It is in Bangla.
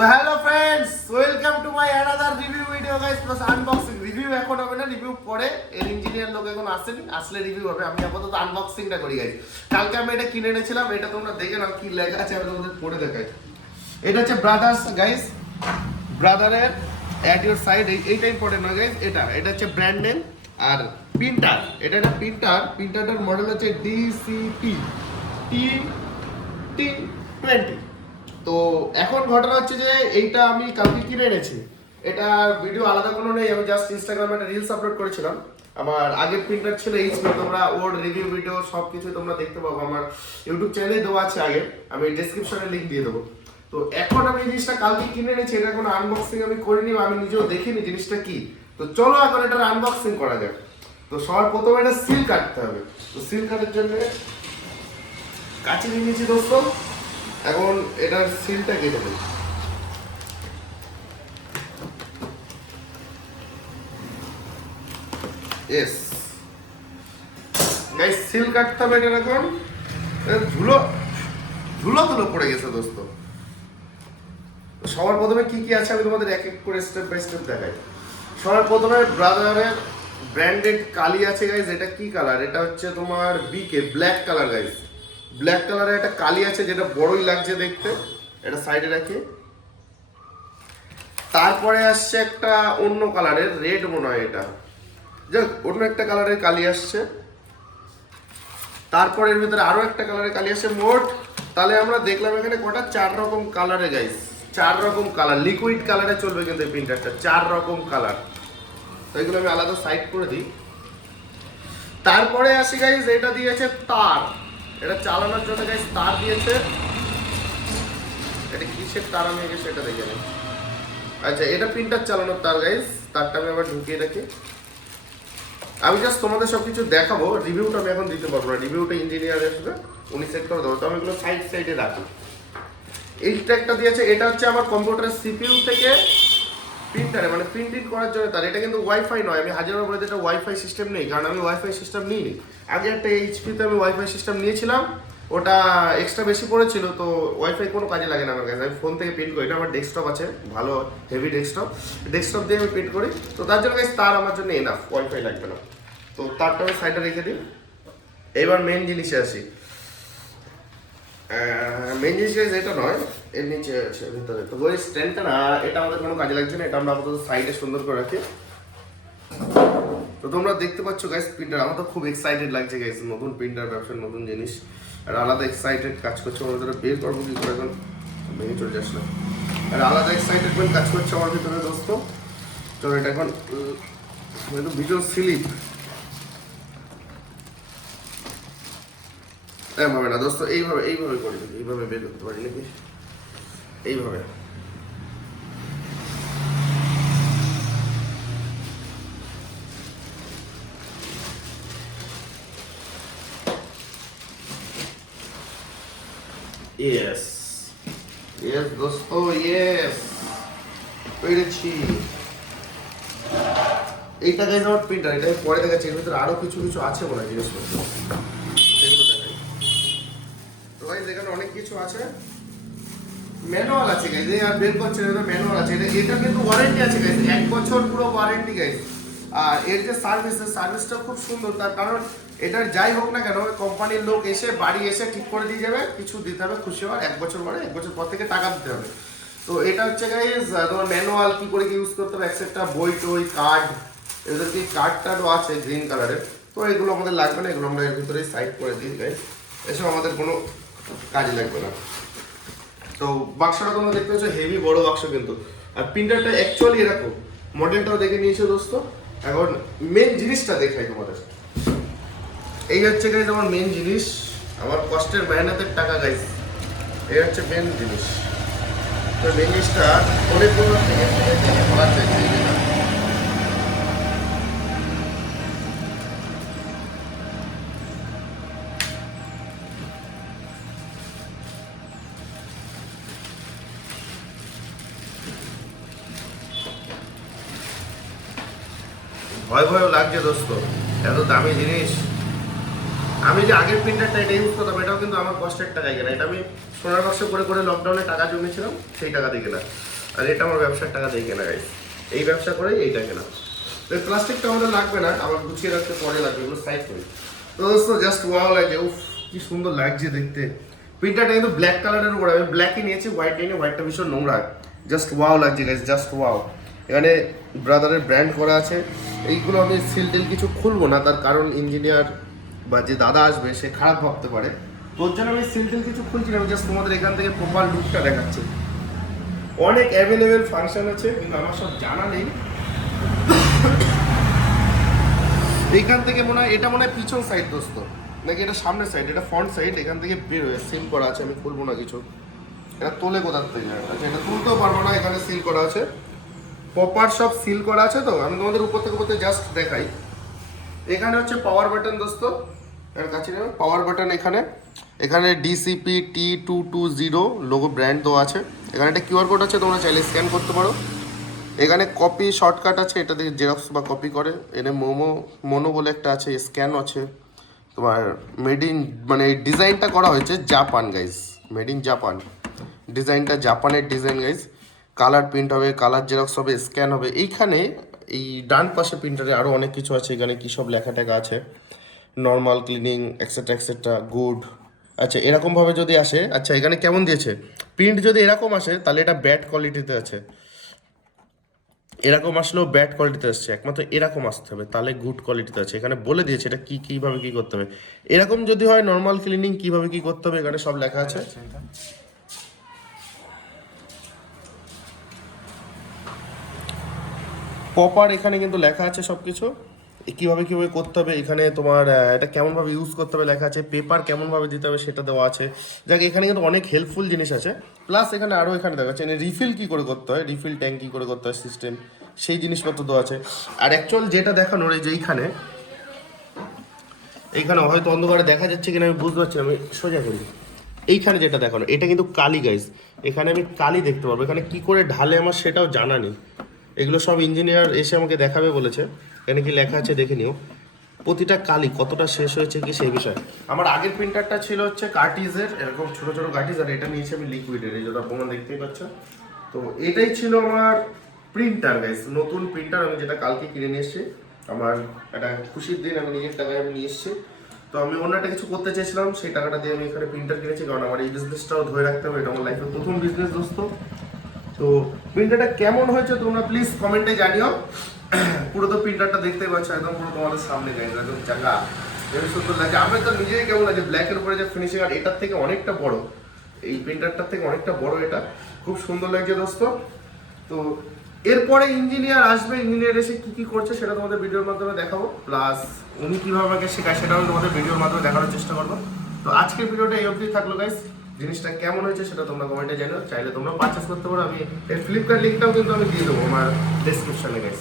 তো hello friends welcome to my another review video guys plus unboxing review এখন হবে না রিভিউ পরে। এর ইঞ্জিনিয়ার লোক এখন আসেনি, আসলে রিভিউ হবে। আমি আপাতত আনবক্সিংটা করি গাইস কালকে আমি এটা কিনে এনেছিলাম, এটা তোমরা দেখে নাও কি লেখা আছে, আমি তোমাদের পড়ে দেখাই। এটা হচ্ছে ব্রাদার্স গাইস ব্রাদারের অ্যাট ইউর সাইড এইটাই পড়ে না গাইস এটা। এটা হচ্ছে ব্র্যান্ড নেম আর প্রিন্টার এটা একটা প্রিন্টার প্রিন্টারটার মডেল হচ্ছে ডিসিপি টি টি টোয়েন্টি তো এখন ঘটনা হচ্ছে যে এইটা আমি কালকে কিনে এনেছি। এটা ভিডিও আলাদা কোনো নেই, আমি জাস্ট ইনস্টাগ্রামে একটা রিলস আপলোড করেছিলাম। আমার আগের প্রিন্টার ছিল এই ছিল তোমরা ওর রিভিউ ভিডিও সব কিছু তোমরা দেখতে পাবো। আমার ইউটিউব চ্যানেলে দেওয়া আছে আগে, আমি ডেসক্রিপশনে লিঙ্ক দিয়ে দেবো। তো এখন আমি জিনিসটা কালকে কিনে এনেছি, এটা কোনো আনবক্সিং আমি করিনি আমি নিজেও দেখিনি জিনিসটা কি। তো চলো এখন এটার আনবক্সিং করা যাক। তো সবার প্রথমে এটা সিল কাটতে হবে। তো সিল কাটার জন্য কাছে নিয়ে নিয়েছি দোস্ত। এখন এটার সিলটা কেটে দেবো। এস গাইস সিল কাটতে হবে এটা এখন। ধুলো ধুলো ধুলো পড়ে গেছে দোস্ত। সবার প্রথমে কি কি আছে আমি তোমাদের এক এক করে স্টেপ বাই স্টেপ দেখাই। সবার প্রথমে ব্রাদারের ব্র্যান্ডেড কালি আছে গাইজ এটা কি কালার এটা হচ্ছে তোমার BK black colour guys black কালারের একটা কালি আছে, যেটা বড়ই লাগছে দেখতে। এটা সাইডে রাখি। তারপরে আসছে একটা অন্য কালারের রেড মনে হয় এটা। যাক, অন্য একটা কালারের কালি আসছে। তারপরে এর ভিতরে আরও একটা কালারের কালি আসছে, মোট। তাহলে আমরা দেখলাম এখানে কটা? চার রকম কালারে গাইস চার রকম কালার লিকুইড কালারে চলবে কিন্তু এই প্রিন্টারটা চার রকম কালার তো এগুলো আমি আলাদা সাইড করে দিই। তারপরে আসি গাইস এটা দিয়েছে তার। এটা চালানোর জন্য গাইস তার দিয়েছে। এটা কিসের তার আমি আগে সেটা দেখে নিই। আচ্ছা এটা প্রিন্টার চালানোর তার গাইস তারটা আমি আবার ঢুকিয়ে রাখি। আমি জাস্ট তোমাদের সব কিছু দেখাবো রিভিউটা আমি এখন দিতে পারব না। রিভিউটা ইঞ্জিনিয়ার আসবে, উনি সেট করে দেবো। তো আমি এগুলো সাইড সাইডে রাখি। এইটা একটা দিয়েছে, এটা হচ্ছে আমার কম্পিউটারের সিপিইউ থেকে প্রিন্টারে মানে প্রিন্টিং করার জন্য তার। এটা কিন্তু ওয়াইফাই নয়, আমি হাজার বলে এটা ওয়াইফাই সিস্টেম নেই, কারণ আমি ওয়াইফাই সিস্টেম নিইনি। আগে একটা এইচপিতে আমি ওয়াইফাই সিস্টেম নিয়েছিলাম, ওটা এক্সট্রা বেশি পড়েছিল, তো ওয়াইফাই কোনো কাজে লাগে না আমার কাছে। আমি ফোন থেকে প্রিন্ট করি, এটা আমার ডেস্কটপ আছে, ভালো হেভি ডেস্কটপ ডেস্কটপ দিয়ে আমি প্রিন্ট করি, তো তার জন্য তার আমার জন্য এনাফ ওয়াইফাই লাগবে না। তো তারটা আমি সাইডে রেখে দিই। এবার মেন জিনিসে আসি। মেন জিনিস এটা নয়, এর নিচে আছে, ভিতরে। তো ওই স্ট্যান্ডটা না, এটা আমাদের কোনো কাজে লাগছে না, এটা আমরা আপাতত সাইডে সুন্দর করে রাখি। তো তোমরা দেখতে পাচ্ছ গাইস প্রিন্টার আমার তো খুব এক্সাইটেড লাগছে গাইস নতুন প্রিন্টার ব্যবসার নতুন জিনিস। আর আলাদা এক্সাইটেড কাজ করছে আমার ভিতরে, বের করব কি করে এখন? ভেঙে চলে যাস না। আর আলাদা এক্সাইটেডমেন্ট কাজ করছে আমার ভিতরে, দোস্ত। চলো এটা এখন ভীষণ স্লিপ এভাবে না, দোস্ত, এইভাবে এইভাবে করি এইভাবে বের করতে পারি নাকি? এইভাবে। ইয়েস ইয়েস দোস্ত ইয়েস পেরেছি। এইটা গাইজ আমার প্রিন্টার এটা পরে দেখাচ্ছি, এর ভিতরে আরও কিছু কিছু আছে হয় জিনিসপত্র এগুলো দেখাই তো গাইজ এখানে অনেক কিছু আছে? ম্যানুয়াল আছে গাইজ আর বের ম্যানুয়াল আছে। এটা এটা কিন্তু ওয়ারেন্টি আছে গাইজ এক বছর পুরো ওয়ারেন্টি গাইজ আর এর যে সার্ভিস সার্ভিসটা খুব সুন্দর। তার কারণ, এটার যাই হোক না কেন কোম্পানির লোক এসে, বাড়ি এসে ঠিক করে দিয়ে যাবে। কিছু দিতে হবে খুশি হওয়ার, এক বছর পরে, এক বছর পর থেকে টাকা দিতে হবে। তো এটা হচ্ছে গাইজ তোমার ম্যানুয়াল কি করে ইউজ করতে হবে একটা বই টই কার্ড এদের কি কার্ড আছে গ্রিন কালারের তো এগুলো আমাদের লাগবে না, এগুলো আমরা এর ভিতরে সাইড করে দিই গাইজ এসব আমাদের কোনো কাজে লাগবে না। তো বাক্সটা তোমরা দেখতে পাচ্ছ হেভি বড় বাক্স কিন্তু। আর প্রিন্টারটা অ্যাকচুয়ালি এরকম মডেলটাও দেখে নিয়েছো দোস্ত। এখন মেন জিনিসটা দেখাই তোমাদের। এই হচ্ছে গাইজ আমার মেন জিনিস। আমার কষ্টের মেহনতের টাকা গাইজ এই হচ্ছে মেন জিনিস। তো মেন জিনিসটা অনেকগুলো থেকে ভয় ভয়ও লাগছে দোস্ত। এত দামি জিনিস। আমি যে আগের প্রিন্টারটা এটা ইউজ করতাম, এটাও কিন্তু আমার কষ্টের টাকায় কেনা। এটা আমি সোনার বাক্স করে করে লকডাউনে টাকা জমিয়েছিলাম, সেই টাকা দিয়ে কেনা। আর এটা আমার ব্যবসার টাকা দিয়ে কেনা গাইস এই ব্যবসা করেই এইটা কেনা। তো প্লাস্টিকটা আমাদের লাগবে না, আবার গুছিয়ে রাখতে পরে লাগবে, এগুলো সাইড করি। তো দোস্ত জাস্ট ওয়াও লাগে, উফ, কি সুন্দর লাগছে দেখতে। প্রিন্টারটা কিন্তু ব্ল্যাক কালারের উপর, আমি ব্ল্যাকই নিয়েছি হোয়াইট নিয়ে হোয়াইটটা ভীষণ নোংরা। জাস্ট ওয়াও লাগছে গাইস জাস্ট ওয়াও এখানে ব্রাদারের ব্র্যান্ড করা আছে। এইগুলো আমি সিল টিল কিছু খুলবো না, তার কারণ ইঞ্জিনিয়ার বা যে দাদা আসবে, সে খারাপ ভাবতে পারে। তোর জন্য আমি সিল টিল কিছু খুলছি না জাস্ট তোমাদের এখান থেকে প্রপার লুকটা দেখাচ্ছি। অনেক অ্যাভেলেবেল ফাংশন আছে, কিন্তু আমার সব জানা নেই। এইখান থেকে মনে হয়, এটা মনে হয় পিছন সাইড দোস্ত। নাকি এটা সামনের সাইড এটা ফ্রন্ট সাইড এখান থেকে বেরোয় সিল করা আছে, আমি খুলবো না কিছু। এটা তোলে কোথার থেকে? আচ্ছা এটা তুলতেও পারব না, এখানে সিল করা আছে। প্রপার সব সিল করা আছে তো? আমি তোমাদের উপর থেকে উপর জাস্ট দেখাই। এখানে হচ্ছে পাওয়ার বাটন দোস্ত। এর কাছে পাওয়ার বাটন এখানে। এখানে DCP T two two zero logo brand দেওয়া আছে। এখানে একটা কিউআর কোড আছে, তোমরা চাইলে স্ক্যান করতে পারো। এখানে কপি শর্টকাট আছে, এটা দিয়ে জেরক্স বা কপি করে। এনে মোমো মোনো বলে একটা আছে স্ক্যান আছে। তোমার মেড ইন মানে ডিজাইনটা করা হয়েছে Japan guys made in Japan ডিজাইনটা জাপানের ডিজাইন গাইজ কালার প্রিন্ট হবে, কালার জেরক্স হবে, স্ক্যান হবে। এইখানে এই ডান পাশে প্রিন্টারে আরও অনেক কিছু আছে, এখানে কী সব লেখা টেখা আছে। Normal cleaning etcetera etcetera good আচ্ছা এরকমভাবে যদি আসে আচ্ছা এখানে কেমন দিয়েছে? প্রিন্ট যদি এরকম আসে, তাহলে এটা ব্যাড কোয়ালিটিতে আছে। এরকম আসলেও ব্যাড কোয়ালিটিতে আসছে, একমাত্র এরকম আসতে হবে, তাহলে গুড কোয়ালিটিতে আছে। এখানে বলে দিয়েছে এটা কী, কীভাবে কী করতে হবে। এরকম যদি হয় নর্মাল ক্লিনিং কীভাবে কী করতে হবে, এখানে সব লেখা আছে। প্রপার এখানে কিন্তু লেখা আছে সব কিছু কীভাবে কীভাবে করতে হবে, এখানে তোমার এটা কেমনভাবে ইউজ করতে হবে লেখা আছে পেপার কেমনভাবে দিতে হবে সেটা দেওয়া আছে। যাক, এখানে কিন্তু অনেক হেল্পফুল জিনিস আছে। প্লাস এখানে আরও এখানে দেখা যাচ্ছে রিফিল কী করে করতে হয় রিফিল ট্যাঙ্ক কী করে করতে হয় সিস্টেম সেই জিনিসপত্র দেওয়া আছে। আর অ্যাকচুয়াল যেটা দেখানোর এই যে এইখানে এইখানে হয়তো অন্ধকারে দেখা যাচ্ছে কিনা আমি বুঝতে পারছি আমি সোজা করি। এইখানে যেটা দেখানো, এটা কিন্তু কালি গাইজ এখানে আমি কালি দেখতে পারব। এখানে কি করে ঢালে আমার সেটাও জানা নেই। এগুলো সব ইঞ্জিনিয়ার এসে আমাকে দেখাবে বলেছে। এখানে কি লেখা আছে দেখে নিও। প্রতিটা কালি কতটা শেষ হয়েছে কি সেই বিষয়ে। আমার আগের প্রিন্টারটা ছিল হচ্ছে কার্টিজের এরকম ছোটো ছোটো কার্টিজ আর এটা নিয়েছি আমি লিকুইডের এই যেটা তোমরা দেখতেই পাচ্ছ। তো এটাই ছিল আমার প্রিন্টার গাইস নতুন প্রিন্টার আমি যেটা কালকে কিনে নিয়ে এসেছি। আমার একটা খুশির দিন, আমি নিজের টাকায় আমি নিয়ে এসেছি। তো আমি অন্য একটা কিছু করতে চেয়েছিলাম, সেই টাকাটা দিয়ে আমি এখানে প্রিন্টার কিনেছি, কারণ আমার এই বিজনেসটাও ধরে রাখতে হবে, এটা আমার লাইফের প্রথম বিজনেস দোস্ত। তো প্রিন্টারটা কেমন হয়েছে তোমরা প্লিজ কমেন্টে জানিও। পুরো তো প্রিন্টারটা দেখতে পাচ্ছ, একদম পুরো তোমাদের সামনে গাইজ একদম চাকা very সুন্দর লাগে আমার তো নিজেই কেমন লাগে ব্ল্যাকের উপরে যে ফিনিশিং আর এটার থেকে অনেকটা বড়। এই প্রিন্টারটার থেকে অনেকটা বড় এটা। খুব সুন্দর লাগছে দোস্ত। তো এরপরে ইঞ্জিনিয়ার আসবে ইঞ্জিনিয়ার এসে কি কি করছে সেটা তোমাদের ভিডিওর মাধ্যমে দেখাবো। প্লাস উনি কীভাবে আমাকে শেখায় সেটাও আমি তোমাদের ভিডিওর মাধ্যমে দেখানোর চেষ্টা করব। তো আজকের ভিডিওটা এই অবধি থাকল গাইস জিনিসটা কেমন হয়েছে সেটা তোমরা কমেন্টে জানো চাইলে তোমরা পারচেস করতে পারো। আমি ফ্লিপকার্ট লিঙ্কটাও কিন্তু আমি দিয়ে দেবো আমার ডিসক্রিপশনে গাইস